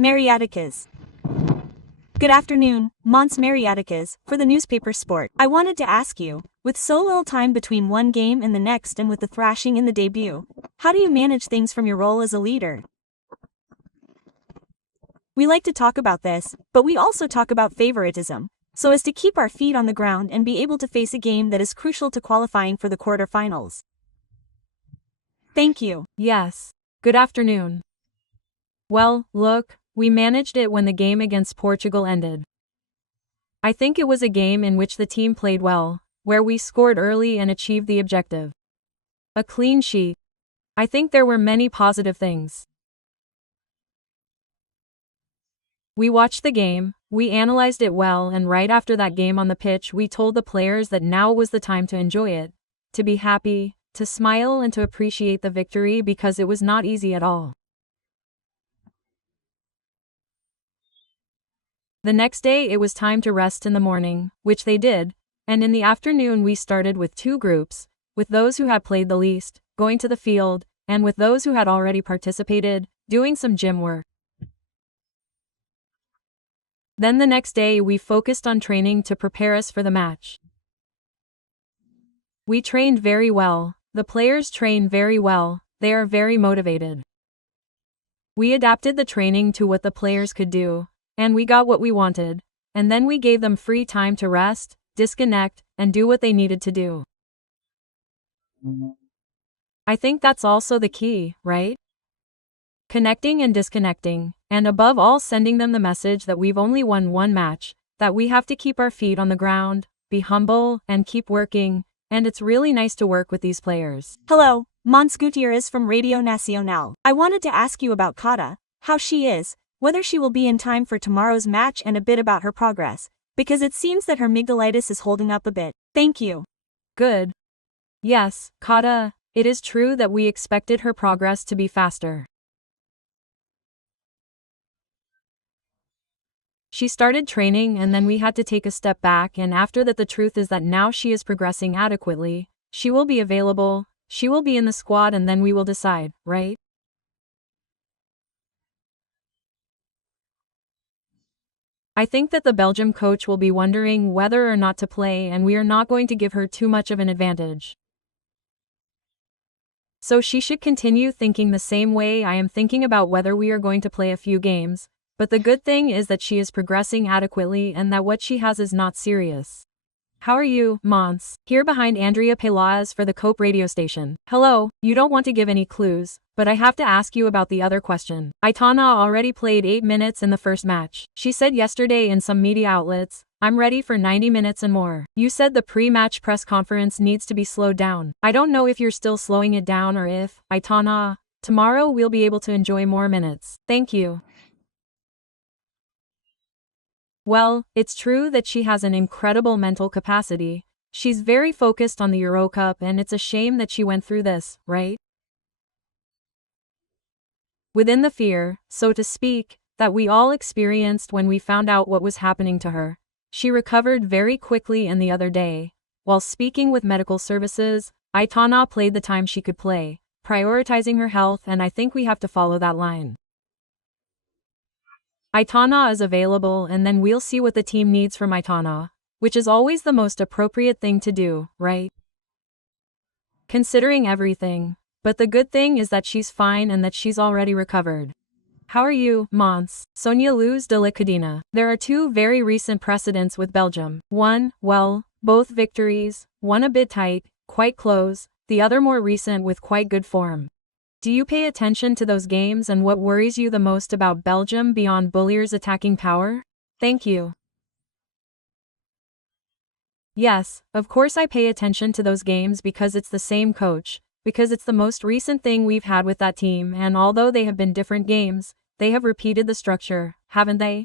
Mariaticas. Good afternoon, Mons Mariaticas, for the newspaper sport. I wanted to ask you, with so little time between one game and the next and with the thrashing in the debut, how do you manage things from your role as a leader? We like to talk about this, but we also talk about favoritism, so as to keep our feet on the ground and be able to face a game that is crucial to qualifying for the quarterfinals. Thank you. Yes. Good afternoon. Well, look, we managed it when the game against Portugal ended. I think it was a game in which the team played well, where we scored early and achieved the objective. A clean sheet. I think there were many positive things. We watched the game, we analyzed it well, and right after that game on the pitch we told the players that now was the time to enjoy it, to be happy, to smile and to appreciate the victory because it was not easy at all. The next day it was time to rest in the morning, which they did, and in the afternoon we started with two groups, with those who had played the least, going to the field, and with those who had already participated, doing some gym work. Then the next day we focused on training to prepare us for the match. We trained very well, the players train very well, they are very motivated. We adapted the training to what the players could do, and we got what we wanted, and then we gave them free time to rest, disconnect, and do what they needed to do. I think that's also the key, right? Connecting and disconnecting, and above all sending them the message that we've only won one match, that we have to keep our feet on the ground, be humble, and keep working, and it's really nice to work with these players. Hello, Mons Gutierrez from Radio Nacional. I wanted to ask you about Kata, how she is, whether she will be in time for tomorrow's match and a bit about her progress, because it seems that her amygdalitis is holding up a bit. Thank you. Good. Yes, Kata, it is true that we expected her progress to be faster. She started training and then we had to take a step back, and after that the truth is that now she is progressing adequately, she will be available, she will be in the squad, and then we will decide, right? I think that the Belgium coach will be wondering whether or not to play, and we are not going to give her too much of an advantage. So she should continue thinking the same way I am thinking about whether we are going to play a few games, but the good thing is that she is progressing adequately and that what she has is not serious. How are you, Mons? Here behind Andrea Peláez for the Cope radio station. Hello, you don't want to give any clues, but I have to ask you about the other question. Aitana already played 8 minutes in the first match. She said yesterday in some media outlets, "I'm ready for 90 minutes and more." You said the pre-match press conference needs to be slowed down. I don't know if you're still slowing it down or if, Aitana, tomorrow we'll be able to enjoy more minutes. Thank you. Well, it's true that she has an incredible mental capacity. She's very focused on the Euro Cup, and it's a shame that she went through this, right? Within the fear, so to speak, that we all experienced when we found out what was happening to her, she recovered very quickly, and the other day, while speaking with medical services, Aitana played the time she could play, prioritizing her health, and I think we have to follow that line. Aitana is available, and then we'll see what the team needs from Aitana, which is always the most appropriate thing to do, right? Considering everything. But the good thing is that she's fine and that she's already recovered. How are you, Mons? Sonia Luz de la Cadena. There are two very recent precedents with Belgium. One, well, both victories, one a bit tight, quite close, the other more recent with quite good form. Do you pay attention to those games, and what worries you the most about Belgium beyond Bullier's attacking power? Thank you. Yes, of course I pay attention to those games because it's the same coach, because it's the most recent thing we've had with that team, and although they have been different games, they have repeated the structure, haven't they?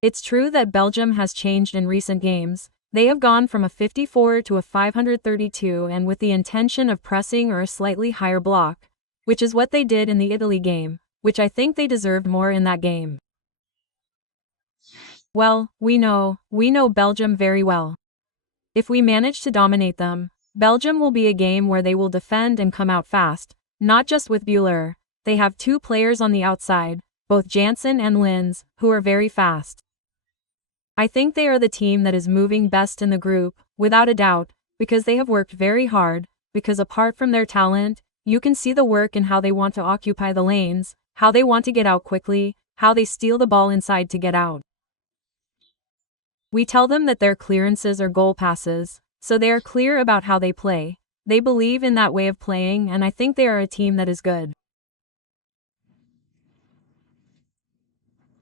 It's true that Belgium has changed in recent games. They have gone from a 54 to a 532, and with the intention of pressing or a slightly higher block, which is what they did in the Italy game, which I think they deserved more in that game. Well, we know Belgium very well. If we manage to dominate them, Belgium will be a game where they will defend and come out fast, Not just with Bueller, they have two players on the outside, both Jansen and Linz, who are very fast. I think they are the team that is moving best in the group, without a doubt, because they have worked very hard, because apart from their talent, you can see the work in how they want to occupy the lanes, how they want to get out quickly, how they steal the ball inside to get out. We tell them that their clearances are goal passes, so they are clear about how they play. They believe in that way of playing, and I think they are a team that is good.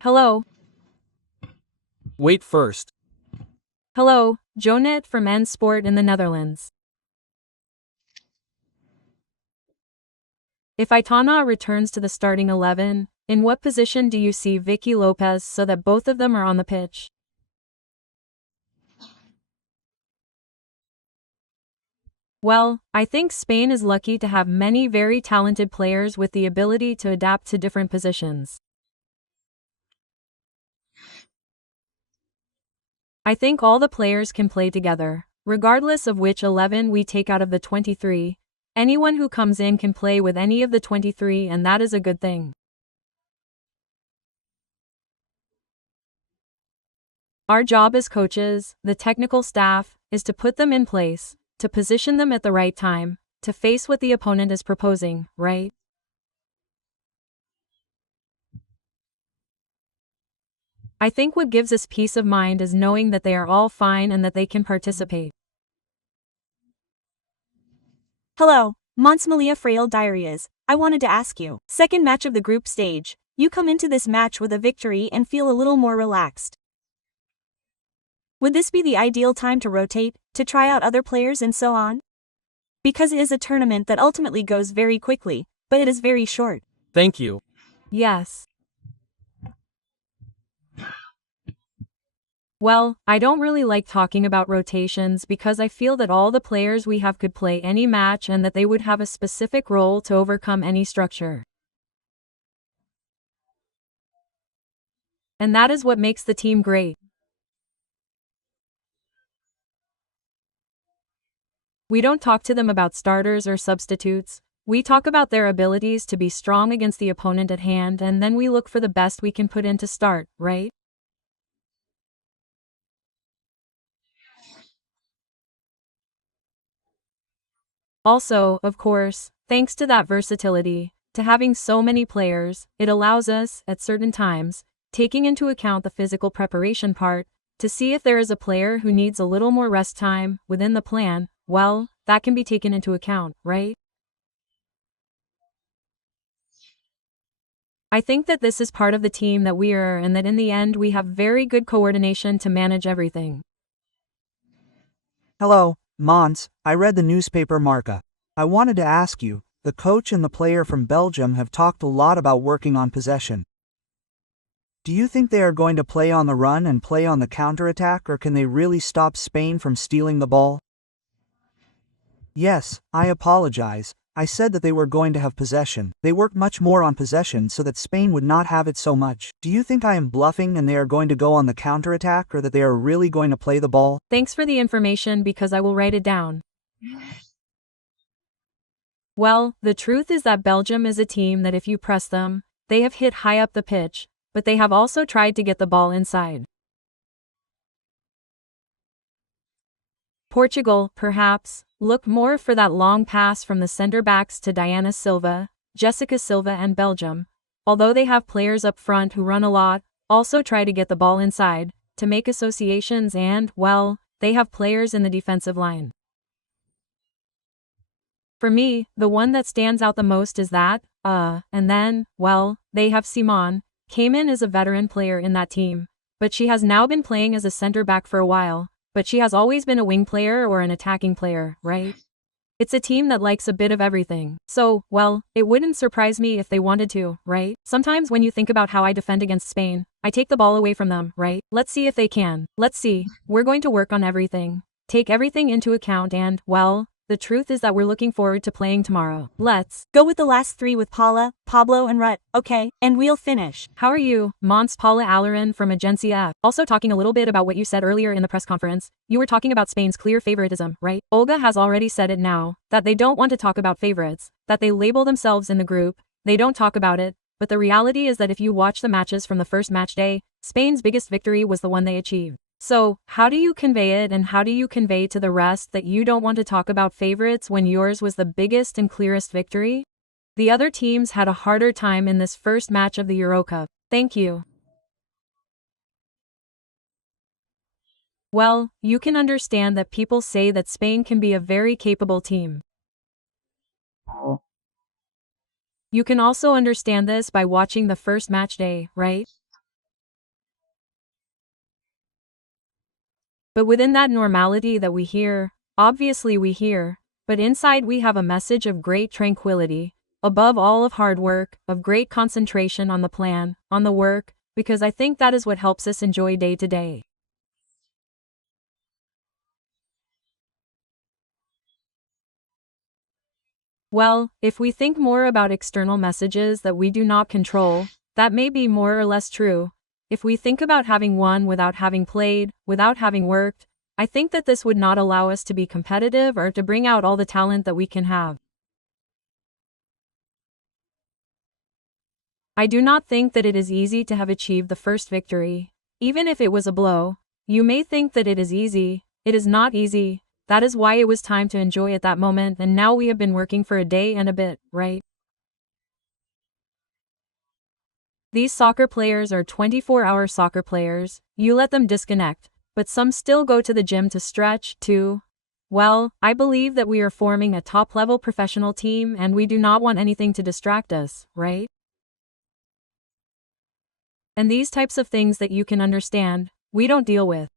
Hello. Wait first. Hello, Jonet from N Sport in the Netherlands. If Aitana returns to the starting 11, in what position do you see Vicky Lopez so that both of them are on the pitch? Well, I think Spain is lucky to have many very talented players with the ability to adapt to different positions. I think all the players can play together, regardless of which 11 we take out of the 23. Anyone who comes in can play with any of the 23, and that is a good thing. Our job as coaches, the technical staff, is to put them in place, to position them at the right time, to face what the opponent is proposing, right? I think what gives us peace of mind is knowing that they are all fine and that they can participate. Hello, Malia Frail Diarias. I wanted to ask you, second match of the group stage, you come into this match with a victory and feel a little more relaxed. Would this be the ideal time to rotate, to try out other players and so on? Because it is a tournament that ultimately goes very quickly, but it is very short. Thank you. Yes. Well, I don't really like talking about rotations because I feel that all the players we have could play any match and that they would have a specific role to overcome any structure. And that is what makes the team great. We don't talk to them about starters or substitutes. We talk about their abilities to be strong against the opponent at hand, and then we look for the best we can put in to start, right? Also, of course, thanks to that versatility, to having so many players, it allows us, at certain times, taking into account the physical preparation part, to see if there is a player who needs a little more rest time within the plan. Well, that can be taken into account, right? I think that this is part of the team that we are, and that in the end we have very good coordination to manage everything. Hello, Mons. I read the newspaper Marca. I wanted to ask you, the coach and the player from Belgium have talked a lot about working on possession. Do you think they are going to play on the run and play on the counterattack, or can they really stop Spain from stealing the ball? Yes, I apologize. I said that they were going to have possession. They worked much more on possession so that Spain would not have it so much. Do you think I am bluffing and they are going to go on the counterattack, or that they are really going to play the ball? Thanks for the information because I will write it down. Well, the truth is that Belgium is a team that if you press them, they have hit high up the pitch, but they have also tried to get the ball inside. Portugal, perhaps, look more for that long pass from the center-backs to Diana Silva, Jessica Silva, and Belgium, although they have players up front who run a lot, also try to get the ball inside, to make associations, and, well, they have players in the defensive line. For me, the one that stands out the most is that, and then, well, they have Simone. Came in as a veteran player in that team, but she has now been playing as a center-back for a while. But she has always been a wing player or an attacking player, right? It's a team that likes a bit of everything. So, well, it wouldn't surprise me if they wanted to, right? Sometimes when you think about how I defend against Spain, I take the ball away from them, right? Let's see if they can. Let's see. We're going to work on everything. Take everything into account and, well, The truth is that we're looking forward to playing tomorrow. Let's Go with the last three with Paula, Pablo and Rut, okay? And we'll finish. How are you, Mons Paula Alarin from Agencia F? Also talking a little bit about what you said earlier in the press conference, you were talking about Spain's clear favoritism, right? Olga has already said it now, that they don't want to talk about favorites, that they label themselves in the group, they don't talk about it, but the reality is that if you watch the matches from the first match day, Spain's biggest victory was the one they achieved. So, how do you convey it and how do you convey to the rest that you don't want to talk about favorites when yours was the biggest and clearest victory? The other teams had a harder time in this first match of the Eurocup. Thank you. Well, you can understand that people say that Spain can be a very capable team. You can also understand this by watching the first match day, right? But within that normality that we hear, obviously we hear, but inside we have a message of great tranquility, above all of hard work, of great concentration on the plan, on the work, because I think that is what helps us enjoy day to day. Well, if we think more about external messages that we do not control, that may be more or less true. If we think about having won without having played, without having worked, I think that this would not allow us to be competitive or to bring out all the talent that we can have. I do not think that it is easy to have achieved the first victory. Even if it was a blow, you may think that it is easy. It is not easy. That is why it was time to enjoy at that moment, and now we have been working for a day and a bit, right? These soccer players are 24-hour soccer players. You let them disconnect, but some still go to the gym to stretch, too. Well, I believe that we are forming a top-level professional team and we do not want anything to distract us, right? And these types of things that you can understand, we don't deal with.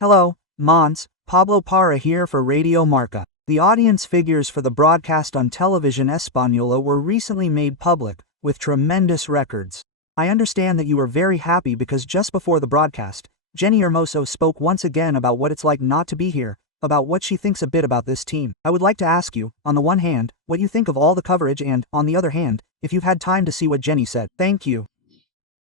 Hello, Mons, Pablo Parra here for Radio Marca. The audience figures for the broadcast on Television Española were recently made public, with tremendous records. I understand that you were very happy because just before the broadcast, Jenny Hermoso spoke once again about what it's like not to be here, about what she thinks a bit about this team. I would like to ask you, on the one hand, what you think of all the coverage and, on the other hand, if you've had time to see what Jenny said. Thank you.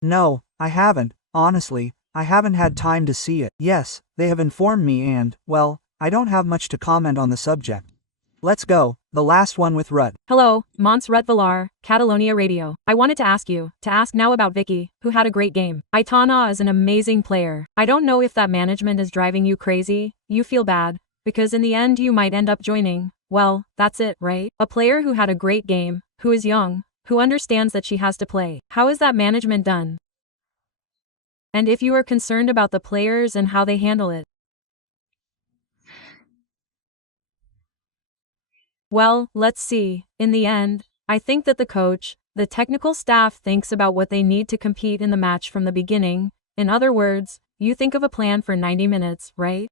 No, I haven't, honestly, I haven't had time to see it. Yes, they have informed me and, well, I don't have much to comment on the subject. Let's go, the last one with Rut. Hello, Mons Rut Villar, Catalonia Radio. I wanted to ask now about Vicky, who had a great game. Aitana is an amazing player. I don't know if that management is driving you crazy, you feel bad, because in the end you might end up joining, well, that's it, right? A player who had a great game, who is young, who understands that she has to play. How is that management done? And if you are concerned about the players and how they handle it. Well, let's see. In the end, I think that the coach, the technical staff thinks about what they need to compete in the match from the beginning. In other words, you think of a plan for 90 minutes, right?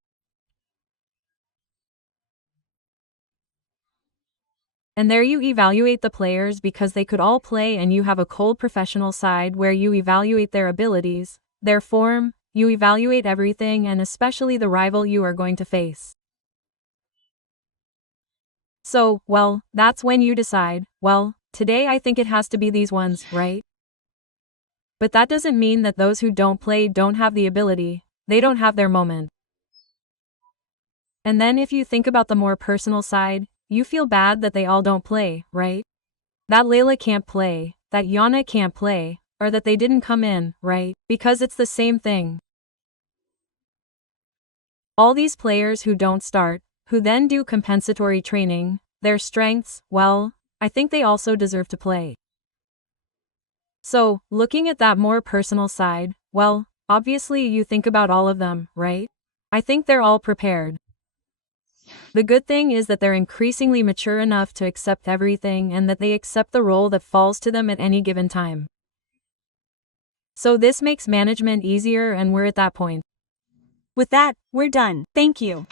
And there you evaluate the players because they could all play, and you have a cold professional side where you evaluate their abilities, their form, you evaluate everything and especially the rival you are going to face. So, well, that's when you decide, well, today I think it has to be these ones, right? But that doesn't mean that those who don't play don't have the ability, they don't have their moment. And then if you think about the more personal side, you feel bad that they all don't play, right? That Layla can't play, that Yana can't play, or that they didn't come in, right? Because it's the same thing. All these players who don't start, who then do compensatory training, their strengths, well, I think they also deserve to play. So, looking at that more personal side, well, obviously you think about all of them, right? I think they're all prepared. The good thing is that they're increasingly mature enough to accept everything and that they accept the role that falls to them at any given time. So this makes management easier and we're at that point. With that, we're done. Thank you.